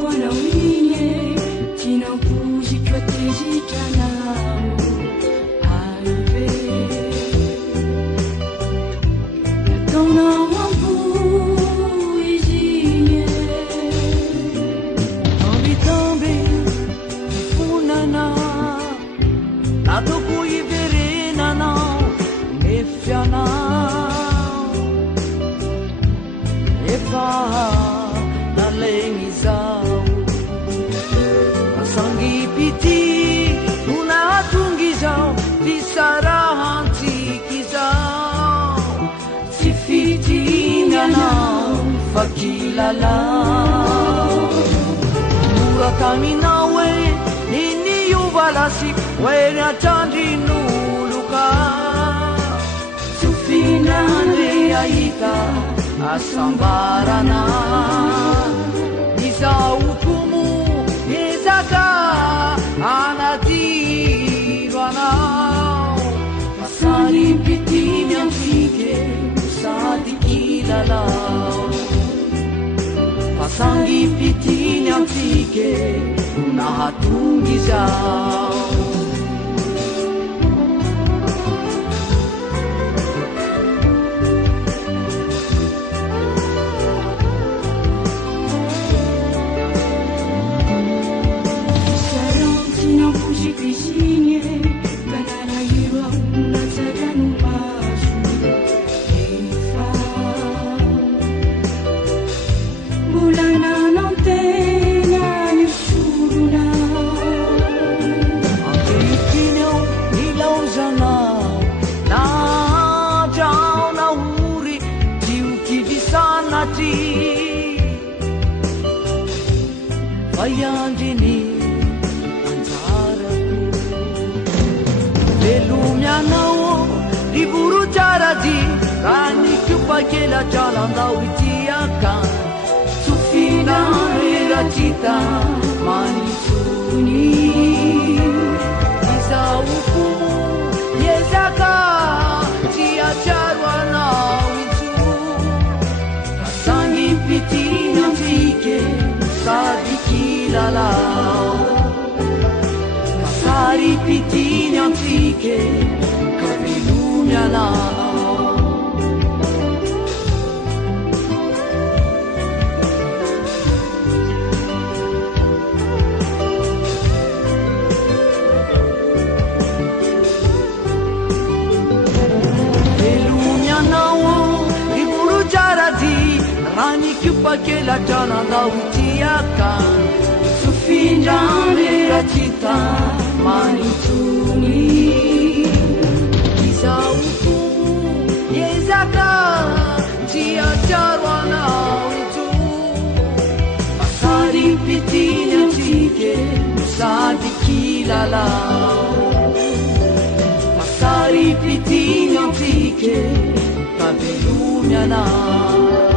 hoanao iny e tianam-pozitra tezitranao aive nataonao ambo izy iny e ambitamby fonanao nataoko iverenanao nefianao efa nalegny zao asangipity nonahatongy zao fisarahantsiky zao tsy fitinianao fa kilalao morataminao e niniova-lasy hoe niatrandrinoloka tsofinane ahita asambarana izaokomo ezaka anadiro anao fasalipitiny amtsike sady kilalao fasangipitiny amtsike nahatongy zao Vaiandrini anjarako velomianao rivoro tsarady raha nikopakela tralandao itiaka tsofinareratsita manitsony izaokomo ezaka tsy atsiaro anao itso fasangipitiny amtsike sady kilalao fasaripitiny amtsike ka velomianao velomianao rivoro tsarady raha nikopakela tranandao itiaka sofindraneracita manitsony izaokomo ezaka tsy atsiaro anao itso fasaripitiny amtsike sady kilalao fasaripitiny amtsike ka velomianao